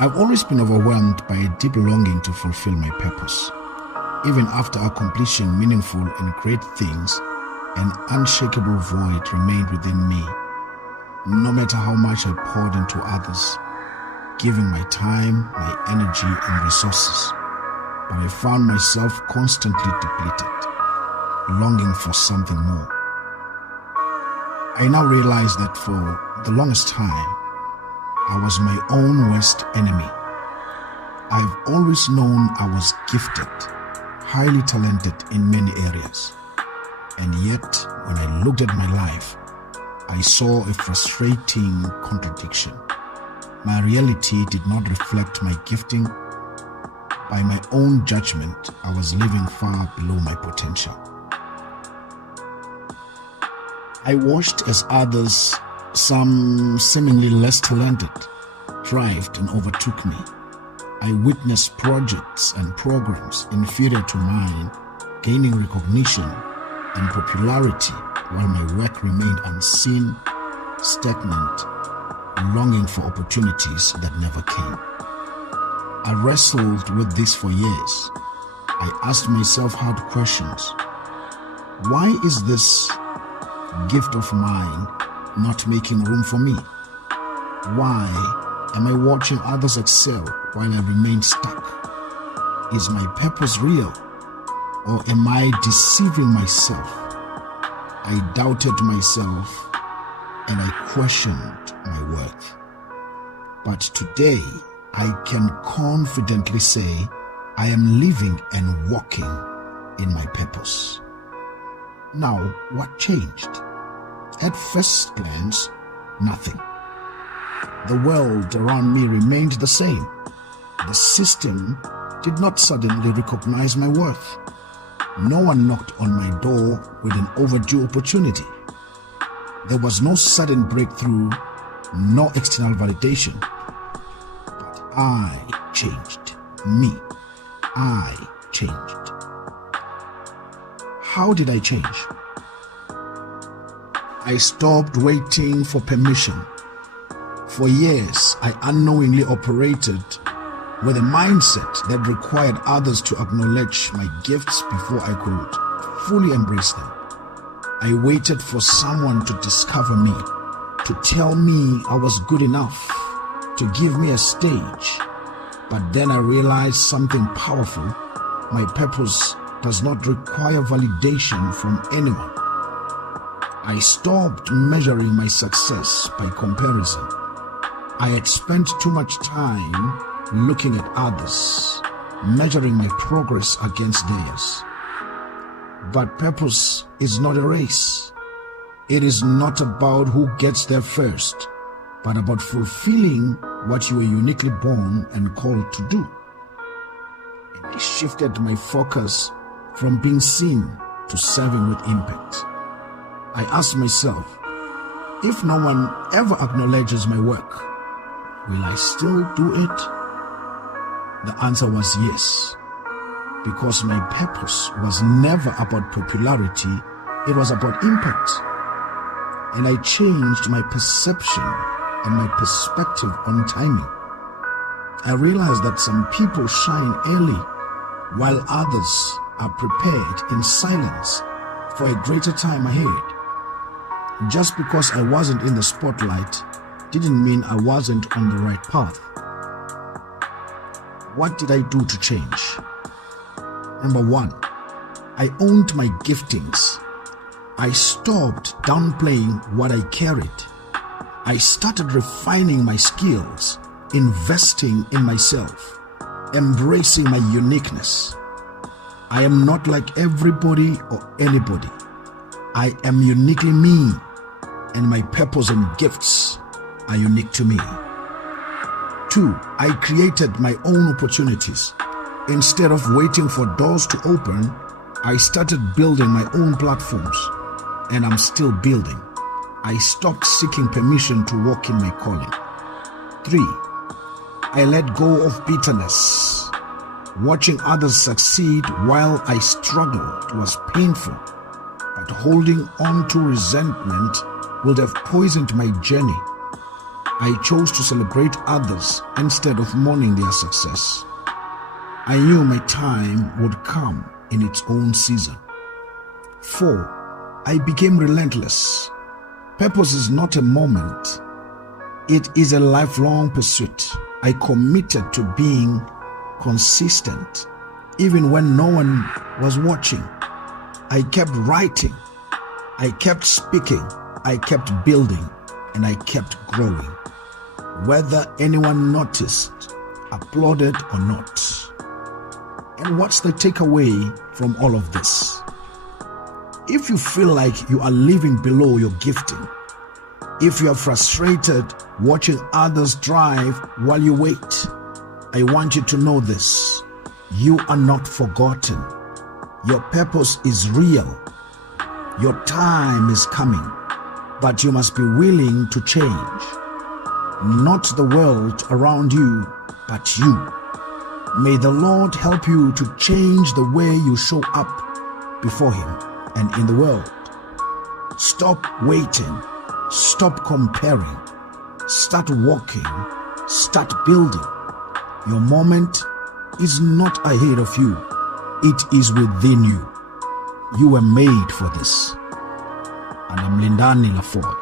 I've always been overwhelmed by a deep longing to fulfill my purpose. Even after accomplishing meaningful and great things, an unshakable void remained within me. No matter how much I poured into others, giving my time, my energy, and resources, but I found myself constantly depleted, longing for something more. I now realize that for the longest time, I was my own worst enemy. I've always known I was gifted, highly talented in many areas. And yet, when I looked at my life, I saw a frustrating contradiction. My reality did not reflect my gifting. By my own judgment, I was living far below my potential. I watched as others, some seemingly less talented, thrived and overtook me. I witnessed projects and programs inferior to mine gaining recognition and popularity while my work remained unseen, stagnant, longing for opportunities that never came. I wrestled with this for years. I asked myself hard questions. Why is this gift of mine not making room for me? Why am I watching others excel while I remain stuck? Is my purpose real, or am I deceiving myself? I doubted myself and I questioned my worth. But today, I can confidently say I am living and walking in my purpose. Now, what changed? At first glance, nothing. The world around me remained the same. The system did not suddenly recognize my worth. No one knocked on my door with an overdue opportunity. There was no sudden breakthrough, no external validation. But I changed. Me. I changed. How did I change? I stopped waiting for permission. For years, I unknowingly operated with a mindset that required others to acknowledge my gifts before I could fully embrace them. I waited for someone to discover me, to tell me I was good enough, to give me a stage. But then I realized something powerful. My purpose does not require validation from anyone. I stopped measuring my success by comparison. I had spent too much time looking at others, measuring my progress against theirs. But purpose is not a race. It is not about who gets there first, but about fulfilling what you were uniquely born and called to do. And I shifted my focus from being seen to serving with impact. I asked myself, if no one ever acknowledges my work, will I still do it? The answer was yes, because my purpose was never about popularity, it was about impact. And I changed my perception and my perspective on timing. I realized that some people shine early while others are prepared in silence for a greater time ahead. Just because I wasn't in the spotlight didn't mean I wasn't on the right path. What did I do to change? Number one, I owned my giftings. I stopped downplaying what I carried. I started refining my skills, investing in myself, embracing my uniqueness. I am not like everybody or anybody. I am uniquely me, and my purpose and gifts are unique to me. 2, I created my own opportunities. Instead of waiting for doors to open, I started building my own platforms, and I'm still building. I stopped seeking permission to walk in my calling. 3, I let go of bitterness. Watching others succeed while I struggled was painful, but holding on to resentment would have poisoned my journey. I chose to celebrate others instead of mourning their success. I knew my time would come in its own season. 4. I became relentless. Purpose is not a moment. It is a lifelong pursuit. I committed to being consistent, even when no one was watching. I kept writing. I kept speaking. I kept building. And I kept growing. Whether anyone noticed, applauded or not. And what's the takeaway from all of this? If you feel like you are living below your gifting, if you are frustrated watching others thrive while you wait, I want you to know this. You are not forgotten. Your purpose is real. Your time is coming, but you must be willing to change. Not the world around you, but you. May the Lord help you to change the way you show up before Him and in the world. Stop waiting. Stop comparing. Start walking. Start building. Your moment is not ahead of you. It is within you. You were made for this. And I'm Lindani Lafoy.